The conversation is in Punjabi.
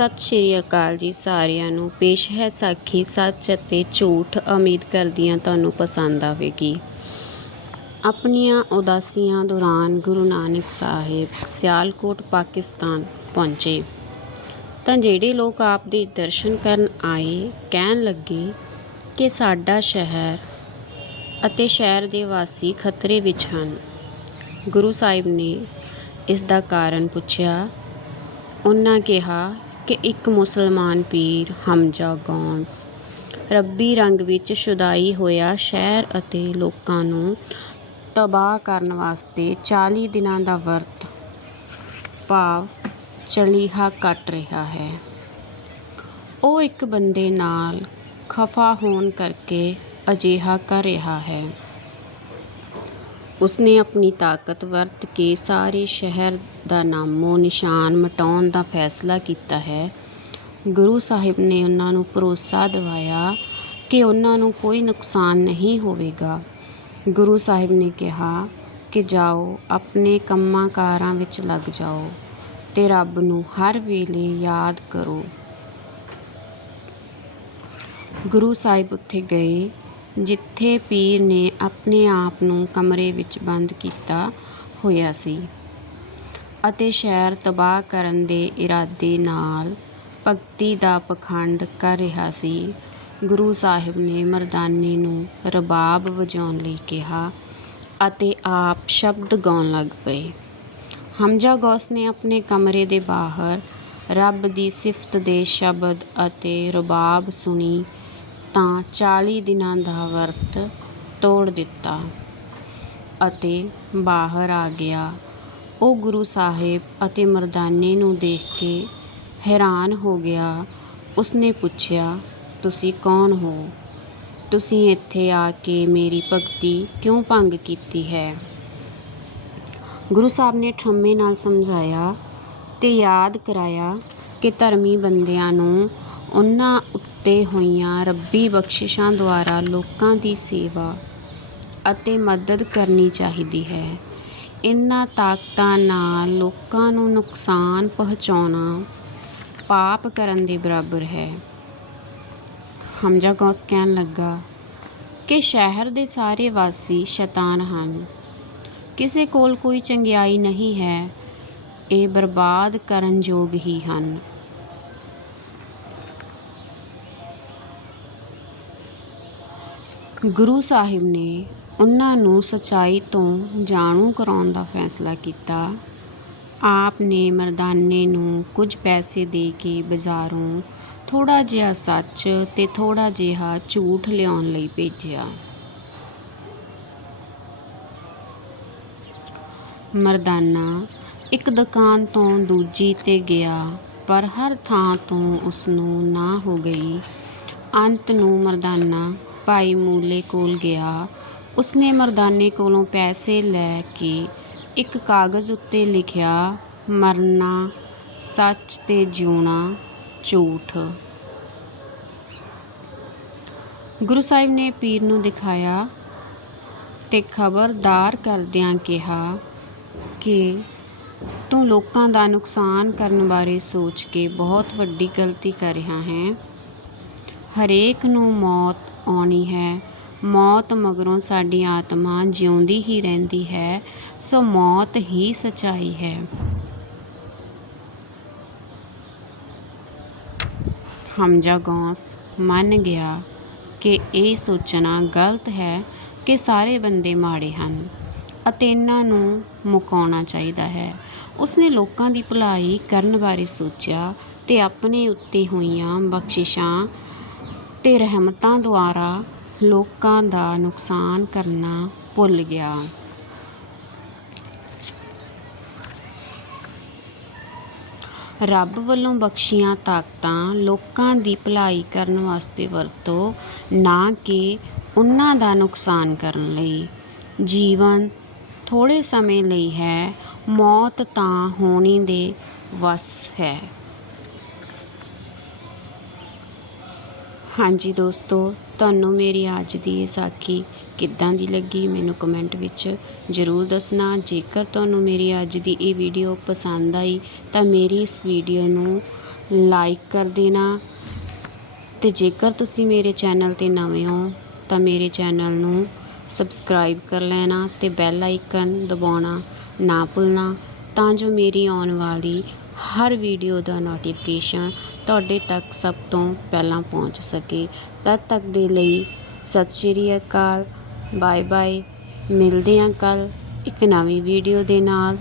ਸਤਿ ਸ਼੍ਰੀ ਅਕਾਲ ਜੀ ਸਾਰਿਆਂ ਨੂੰ। ਪੇਸ਼ ਹੈ ਸਾਖੀ ਸੱਚ ਅਤੇ ਝੂਠ। ਉਮੀਦ ਕਰਦੀਆਂ ਤੁਹਾਨੂੰ ਪਸੰਦ ਆਵੇਗੀ। ਆਪਣੀਆਂ ਉਦਾਸੀਆਂ ਦੌਰਾਨ ਗੁਰੂ ਨਾਨਕ ਸਾਹਿਬ ਸਿਆਲਕੋਟ, ਪਾਕਿਸਤਾਨ ਪਹੁੰਚੇ। ਤਾਂ ਜਿਹੜੇ ਲੋਕ ਆਪ ਦੇ ਦਰਸ਼ਨ ਕਰਨ ਆਏ, ਕਹਿਣ ਲੱਗੇ ਕਿ ਸਾਡਾ ਸ਼ਹਿਰ ਅਤੇ ਸ਼ਹਿਰ ਦੇ ਵਾਸੀ ਖਤਰੇ ਵਿੱਚ ਹਨ। ਗੁਰੂ ਸਾਹਿਬ ਨੇ ਇਸ ਦਾ ਕਾਰਨ ਪੁੱਛਿਆ। ਉਹਨਾਂ ਕਿਹਾ ਕਿ ਇੱਕ ਮੁਸਲਮਾਨ ਪੀਰ ਹਮਜ਼ਾ ਗੌਂਸ ਰੱਬੀ ਰੰਗ ਵਿੱਚ ਸ਼ੁਦਾਈ ਹੋਇਆ ਸ਼ਹਿਰ ਅਤੇ ਲੋਕਾਂ ਨੂੰ ਤਬਾਹ ਕਰਨ ਵਾਸਤੇ 40 ਦਿਨਾਂ ਦਾ ਵਰਤ ਭਾਵ ਚਲੀਹਾ ਕੱਟ ਰਿਹਾ ਹੈ। ਉਹ ਇੱਕ ਬੰਦੇ ਨਾਲ ਖਫਾ ਹੋਣ ਕਰਕੇ ਅਜਿਹਾ ਕਰ ਰਿਹਾ ਹੈ। ਉਸਨੇ ਆਪਣੀ ਤਾਕਤ ਵਰਤ ਕੇ ਸਾਰੇ ਸ਼ਹਿਰ ਦਾ ਨਾਮੋ ਨਿਸ਼ਾਨ ਮਿਟਾਉਣ ਦਾ ਫੈਸਲਾ ਕੀਤਾ ਹੈ। ਗੁਰੂ ਸਾਹਿਬ ਨੇ ਉਹਨਾਂ ਨੂੰ ਭਰੋਸਾ ਦਿਵਾਇਆ ਕਿ ਉਹਨਾਂ ਨੂੰ ਕੋਈ ਨੁਕਸਾਨ ਨਹੀਂ ਹੋਵੇਗਾ। ਗੁਰੂ ਸਾਹਿਬ ਨੇ ਕਿਹਾ ਕਿ ਜਾਓ, ਆਪਣੇ ਕੰਮਾਂ ਕਾਰਾਂ ਵਿੱਚ ਲੱਗ ਜਾਓ ਤੇ ਰੱਬ ਨੂੰ ਹਰ ਵੇਲੇ ਯਾਦ ਕਰੋ। ਗੁਰੂ ਸਾਹਿਬ ਉੱਥੇ ਗਏ ਜਿੱਥੇ ਪੀਰ ਨੇ ਆਪਣੇ ਆਪ ਨੂੰ ਕਮਰੇ ਵਿੱਚ ਬੰਦ ਕੀਤਾ ਹੋਇਆ ਸੀ ਅਤੇ ਸ਼ਹਿਰ ਤਬਾਹ ਕਰਨ ਦੇ ਇਰਾਦੇ ਨਾਲ ਭਗਤੀ ਦਾ ਪਖੰਡ ਕਰ ਰਿਹਾ ਸੀ, ਗੁਰੂ ਸਾਹਿਬ ਨੇ ਮਰਦਾਨੇ ਨੂੰ ਰਬਾਬ ਵਜਾਉਣ ਲਈ ਕਿਹਾ ਅਤੇ ਆਪ ਸ਼ਬਦ ਗਾਉਣ ਲੱਗ ਪਏ। ਹਮਜ਼ਾ ਗੌਸ ਨੇ ਆਪਣੇ ਕਮਰੇ ਦੇ ਬਾਹਰ ਰੱਬ ਦੀ ਸਿਫਤ ਦੇ ਸ਼ਬਦ ਅਤੇ ਰਬਾਬ ਸੁਣੀ ਤਾਂ 40 ਦਿਨਾਂ ਦਾ ਵਰਤ ਤੋੜ ਦਿੱਤਾ ਅਤੇ ਬਾਹਰ ਆ ਗਿਆ। ਉਹ ਗੁਰੂ ਸਾਹਿਬ ਅਤੇ ਮਰਦਾਨੇ ਨੂੰ ਦੇਖ ਕੇ ਹੈਰਾਨ ਹੋ ਗਿਆ। ਉਸਨੇ ਪੁੱਛਿਆ, ਤੁਸੀਂ ਕੌਣ ਹੋ? ਤੁਸੀਂ ਇੱਥੇ ਆ ਕੇ ਮੇਰੀ ਭਗਤੀ ਕਿਉਂ ਭੰਗ ਕੀਤੀ ਹੈ? ਗੁਰੂ ਸਾਹਿਬ ਨੇ ਠੰਮੇ ਨਾਲ ਸਮਝਾਇਆ ਤੇ ਯਾਦ ਕਰਾਇਆ ਕਿ ਧਰਮੀ ਬੰਦਿਆਂ ਨੂੰ ਉਹਨਾਂ ਉੱਤੇ ਹੋਈਆਂ ਰੱਬੀ ਬਖਸ਼ਿਸ਼ਾਂ ਦੁਆਰਾ ਲੋਕਾਂ ਦੀ ਸੇਵਾ ਅਤੇ ਮਦਦ ਕਰਨੀ ਚਾਹੀਦੀ ਹੈ। ਇਨ੍ਹਾਂ ਤਾਕਤਾਂ ਨਾਲ ਲੋਕਾਂ ਨੂੰ ਨੁਕਸਾਨ ਪਹੁੰਚਾਉਣਾ ਪਾਪ ਕਰਨ ਦੇ ਬਰਾਬਰ ਹੈ। ਹਮਜ਼ਾ ਗੌਸ ਕਹਿਣ ਲੱਗਾ, ਕਿ ਸ਼ਹਿਰ ਦੇ ਸਾਰੇ ਵਾਸੀ ਸ਼ੈਤਾਨ ਹਨ। ਕਿਸੇ ਕੋਲ ਕੋਈ ਚੰਗਿਆਈ ਨਹੀਂ ਹੈ। ਇਹ ਬਰਬਾਦ ਕਰਨ ਯੋਗ ਹੀ ਹਨ। ਗੁਰੂ ਸਾਹਿਬ ਨੇ ਉਹਨਾਂ ਨੂੰ ਸੱਚਾਈ ਤੋਂ ਜਾਣੂ ਕਰਾਉਣ ਦਾ ਫੈਸਲਾ ਕੀਤਾ। ਆਪ ਨੇ ਮਰਦਾਨੇ ਨੂੰ ਕੁਝ ਪੈਸੇ ਦੇ ਕੇ ਬਾਜ਼ਾਰੋਂ ਥੋੜ੍ਹਾ ਜਿਹਾ ਸੱਚ ਤੇ ਥੋੜ੍ਹਾ ਜਿਹਾ ਝੂਠ ਲਿਆਉਣ ਲਈ ਭੇਜਿਆ। ਮਰਦਾਨਾ ਇੱਕ ਦੁਕਾਨ ਤੋਂ ਦੂਜੀ ਤੇ ਗਿਆ, ਪਰ ਹਰ ਥਾਂ ਤੋਂ ਉਸਨੂੰ ਨਾ ਹੋ ਗਈ। ਅੰਤ ਨੂੰ ਮਰਦਾਨਾ ਭਾਈ ਮੂਲੇ ਕੋਲ ਗਿਆ। ਉਸਨੇ ਮਰਦਾਨੇ ਕੋਲੋਂ ਪੈਸੇ ਲੈ ਕੇ ਇੱਕ ਕਾਗਜ਼ ਉੱਤੇ ਲਿਖਿਆ, ਮਰਨਾ ਸੱਚ ਤੇ ਜਿਉਣਾ ਝੂਠ। ਗੁਰੂ ਸਾਹਿਬ ਨੇ ਪੀਰ ਨੂੰ ਦਿਖਾਇਆ ਤੇ ਖਬਰਦਾਰ ਕਰਦਿਆਂ ਕਿਹਾ ਕਿ ਤੂੰ ਲੋਕਾਂ ਦਾ ਨੁਕਸਾਨ ਕਰਨ ਬਾਰੇ ਸੋਚ ਕੇ ਬਹੁਤ ਵੱਡੀ ਗਲਤੀ ਕਰ ਰਿਹਾ ਹੈ। ਹਰੇਕ ਨੂੰ ਮੌਤ ਆਉਣੀ ਹੈ। ਮੌਤ ਮਗਰੋਂ ਸਾਡੀ ਆਤਮਾ ਜਿਉਂਦੀ ਹੀ ਰਹਿੰਦੀ ਹੈ, ਸੋ ਮੌਤ ਹੀ ਸਚਾਈ ਹੈ। ਹਮਜ਼ਾ ਗੌਸ, ਮੰਨ ਗਿਆ ਕਿ ਇਹ ਸੋਚਣਾ ਗਲਤ ਹੈ ਕਿ ਸਾਰੇ ਬੰਦੇ ਮਾੜੇ ਹਨ ਅਤੇ ਇਹਨਾਂ ਨੂੰ ਮੁਕਾਉਣਾ ਚਾਹੀਦਾ ਹੈ। ਉਸਨੇ ਲੋਕਾਂ ਦੀ ਭਲਾਈ ਕਰਨ ਬਾਰੇ ਸੋਚਿਆ ਤੇ ਆਪਣੇ ਉੱਤੇ ਹੋਈਆਂ ਬਖਸ਼ਿਸ਼ਾਂ ਤੇ ਰਹਿਮਤਾਂ ਦੁਆਰਾ ਲੋਕਾਂ ਦਾ ਨੁਕਸਾਨ ਕਰਨਾ ਭੁੱਲ ਗਿਆ। ਰੱਬ ਵੱਲੋਂ ਬਖਸ਼ੀਆਂ ਤਾਕਤਾਂ ਲੋਕਾਂ ਦੀ ਭਲਾਈ ਕਰਨ ਵਾਸਤੇ ਵਰਤੋ, ਨਾ ਕਿ ਉਹਨਾਂ ਦਾ ਨੁਕਸਾਨ ਕਰਨ ਲਈ। ਜੀਵਨ ਥੋੜੇ ਸਮੇਂ ਲਈ ਹੈ, ਮੌਤ ਤਾਂ ਹੋਣੀ ਦੇ ਵਸ ਹੈ। ਹਾਂਜੀ ਦੋਸਤੋ, ਤੁਹਾਨੂੰ ਮੇਰੀ ਅੱਜ ਦੀ ਇਹ ਸਾਖੀ ਕਿੱਦਾਂ ਦੀ ਲੱਗੀ ਮੈਨੂੰ ਕਮੈਂਟ ਵਿੱਚ ਜ਼ਰੂਰ ਦੱਸਣਾ। ਜੇਕਰ ਤੁਹਾਨੂੰ ਮੇਰੀ ਅੱਜ ਦੀ ਇਹ ਵੀਡੀਓ ਪਸੰਦ ਆਈ, ਤਾਂ ਮੇਰੀ ਇਸ ਵੀਡੀਓ ਨੂੰ ਲਾਈਕ ਕਰ ਦੇਣਾ। ਤੇ ਜੇਕਰ ਤੁਸੀਂ ਮੇਰੇ ਚੈਨਲ ਤੇ ਨਵੇਂ ਹੋ, ਤਾਂ ਮੇਰੇ ਚੈਨਲ ਨੂੰ ਸਬਸਕ੍ਰਾਈਬ ਕਰ ਲੈਣਾ ਤੇ ਬੈਲ ਆਈਕਨ ਦਬਾਉਣਾ ਨਾ ਭੁੱਲਣਾ, ਤਾਂ ਜੋ ਮੇਰੀ ਆਉਣ ਵਾਲੀ ਹਰ ਵੀਡੀਓ ਦਾ ਨੋਟੀਫਿਕੇਸ਼ਨ ਤੁਹਾਡੇ ਤੱਕ ਸਭ ਤੋਂ ਪਹਿਲਾਂ ਪਹੁੰਚ ਸਕੇ। ਤਦ ਤੱਕ ਦੇ ਲਈ ਸਤਿ ਸ਼੍ਰੀ ਅਕਾਲ ਬਾਏ ਬਾਏ ਮਿਲਦੇ ਹਾਂ ਕੱਲ ਇੱਕ ਨਵੀਂ ਵੀਡੀਓ ਦੇ ਨਾਲ।